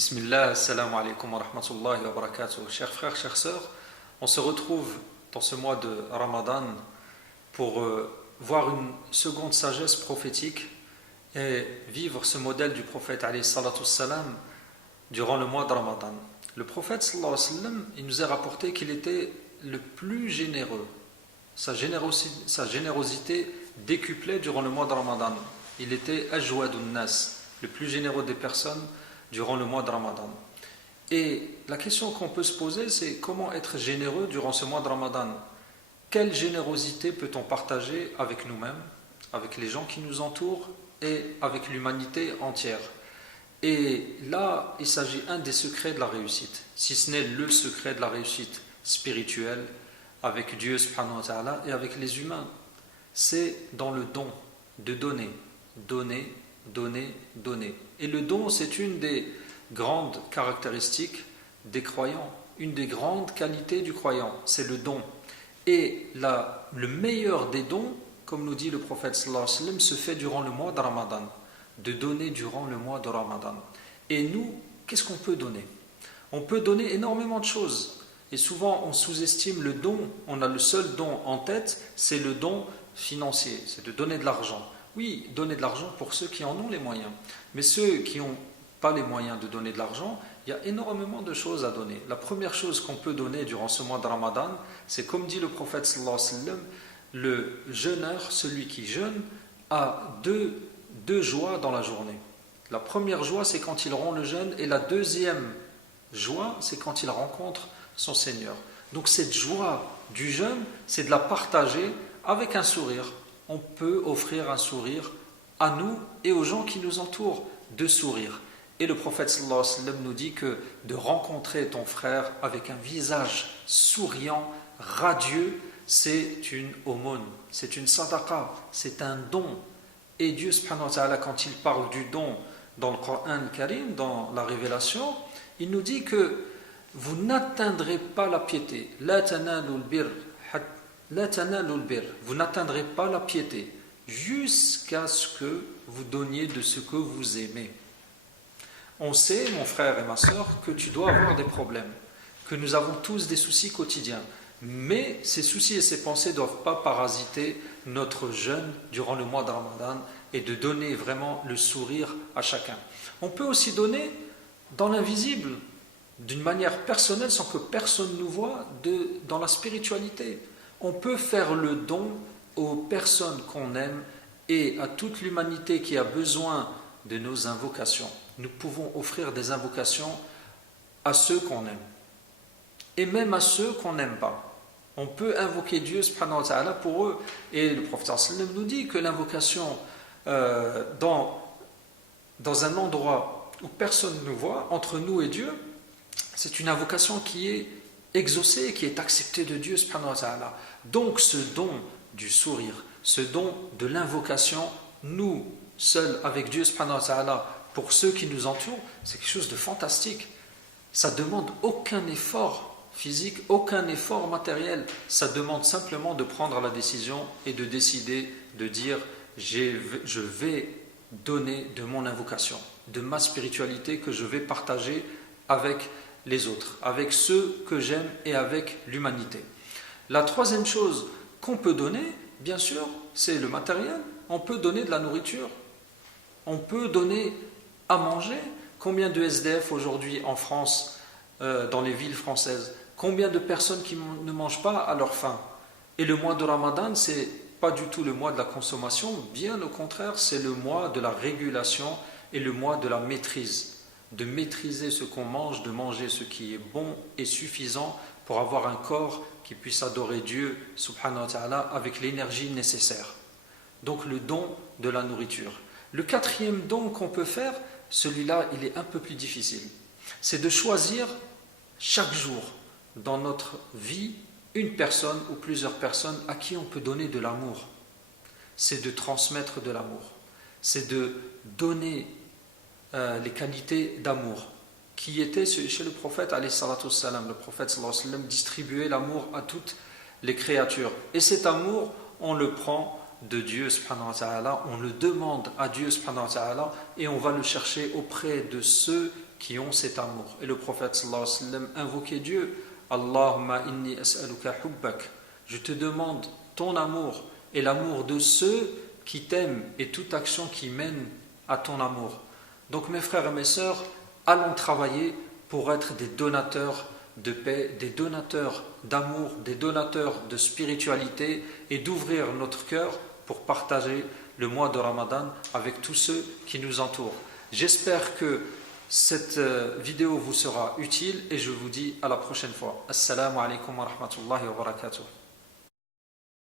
Bismillah, assalamu alaikum wa rahmatullahi wa barakatuh. Chers frères, chères sœurs, on se retrouve dans ce mois de Ramadan pour voir une seconde sagesse prophétique et vivre ce modèle du prophète alayhi salatu salam durant le mois de Ramadan. Le prophète sallallahu alayhi wa sallam, il nous a rapporté qu'il était le plus généreux. Sa générosité décuplait durant le mois de Ramadan. Il était ajwadun nas, le plus généreux des personnes durant le mois de Ramadan. Et la question qu'on peut se poser, c'est comment être généreux durant ce mois de Ramadan? Quelle générosité peut-on partager avec nous-mêmes, avec les gens qui nous entourent et avec l'humanité entière? Et là, il s'agit un des secrets de la réussite, si ce n'est le secret de la réussite spirituelle avec Dieu subhanahu wa ta'ala et avec les humains. C'est dans le don, de donner, donner, donner, donner. Et le don, c'est une des grandes caractéristiques des croyants, une des grandes qualités du croyant, c'est le don. Et le meilleur des dons, comme nous dit le prophète sallallahu alayhi wa sallam, se fait durant le mois de Ramadan, de donner durant le mois de Ramadan. Et nous, qu'est-ce qu'on peut donner? On peut donner énormément de choses. Et souvent, on sous-estime le don. On a le seul don en tête, c'est le don financier, c'est de donner de l'argent. Oui, donner de l'argent pour ceux qui en ont les moyens. Mais ceux qui n'ont pas les moyens de donner de l'argent, il y a énormément de choses à donner. La première chose qu'on peut donner durant ce mois de Ramadan, c'est comme dit le prophète sallallahu alayhi wa sallam, le jeûneur, celui qui jeûne, a deux joies dans la journée. La première joie, c'est quand il rompt le jeûne, et la deuxième joie, c'est quand il rencontre son Seigneur. Donc cette joie du jeûne, c'est de la partager avec un sourire. On peut offrir un sourire à nous et aux gens qui nous entourent, de sourire. Et le prophète sallallahu alayhi wa sallam nous dit que de rencontrer ton frère avec un visage souriant, radieux, c'est une aumône, c'est une sadaqa, c'est un don. Et Dieu subhanahu wa ta'ala, quand il parle du don dans le Coran Karim, dans la révélation, il nous dit que vous n'atteindrez pas la piété. La tanalul birr. Vous n'atteindrez pas la piété jusqu'à ce que vous donniez de ce que vous aimez. On sait, mon frère et ma soeur, que tu dois avoir des problèmes, que nous avons tous des soucis quotidiens. Mais ces soucis et ces pensées ne doivent pas parasiter notre jeûne durant le mois de Ramadan et de donner vraiment le sourire à chacun. On peut aussi donner dans l'invisible, d'une manière personnelle, sans que personne nous voie, dans la spiritualité. On peut faire le don aux personnes qu'on aime et à toute l'humanité qui a besoin de nos invocations. Nous pouvons offrir des invocations à ceux qu'on aime et même à ceux qu'on n'aime pas. On peut invoquer Dieu subhanahu wa ta'ala pour eux. Et le prophète sallallahu alayhi wa sallam nous dit que l'invocation dans un endroit où personne ne nous voit, entre nous et Dieu, c'est une invocation qui est exaucée, qui est acceptée de Dieu subhanahu wa ta'ala. Donc ce don du sourire, ce don de l'invocation, nous seuls avec Dieu subhanahu wa ta'ala, pour ceux qui nous entourent, c'est quelque chose de fantastique. Ça ne demande aucun effort physique, aucun effort matériel. Ça demande simplement de prendre la décision et de décider, de dire je vais donner de mon invocation, de ma spiritualité que je vais partager avec les autres, avec ceux que j'aime et avec l'humanité. La troisième chose qu'on peut donner, bien sûr, c'est le matériel. On peut donner de la nourriture. On peut donner à manger. Combien de SDF aujourd'hui en France, dans les villes françaises? Combien de personnes qui ne mangent pas à leur faim? Et le mois de Ramadan, c'est pas du tout le mois de la consommation, bien au contraire, c'est le mois de la régulation et le mois de la maîtrise. De maîtriser ce qu'on mange, de manger ce qui est bon et suffisant pour avoir un corps qui puisse adorer Dieu subhanahu wa ta'ala avec l'énergie nécessaire. Donc le don de la nourriture. Le quatrième don qu'on peut faire, celui-là, il est un peu plus difficile. C'est de choisir chaque jour dans notre vie une personne ou plusieurs personnes à qui on peut donner de l'amour. C'est de transmettre de l'amour. C'est de donner les qualités d'amour qui étaient chez le prophète alayhi salatu wassalam. Le prophète sallallahu alayhi wa sallam distribuait l'amour à toutes les créatures. Et cet amour, on le prend de Dieu subhanahu wa ta'ala, on le demande à Dieu subhanahu wa ta'ala et on va le chercher auprès de ceux qui ont cet amour. Et le prophète sallallahu alayhi wa sallam invoquait Dieu. Allahumma inni as'aluka hubbak. Je te demande ton amour et l'amour de ceux qui t'aiment et toute action qui mène à ton amour. Donc mes frères et mes sœurs, allons travailler pour être des donateurs de paix, des donateurs d'amour, des donateurs de spiritualité et d'ouvrir notre cœur pour partager le mois de Ramadan avec tous ceux qui nous entourent. J'espère que cette vidéo vous sera utile et je vous dis à la prochaine fois. Assalamu alaikum wa rahmatullahi wa barakatuh.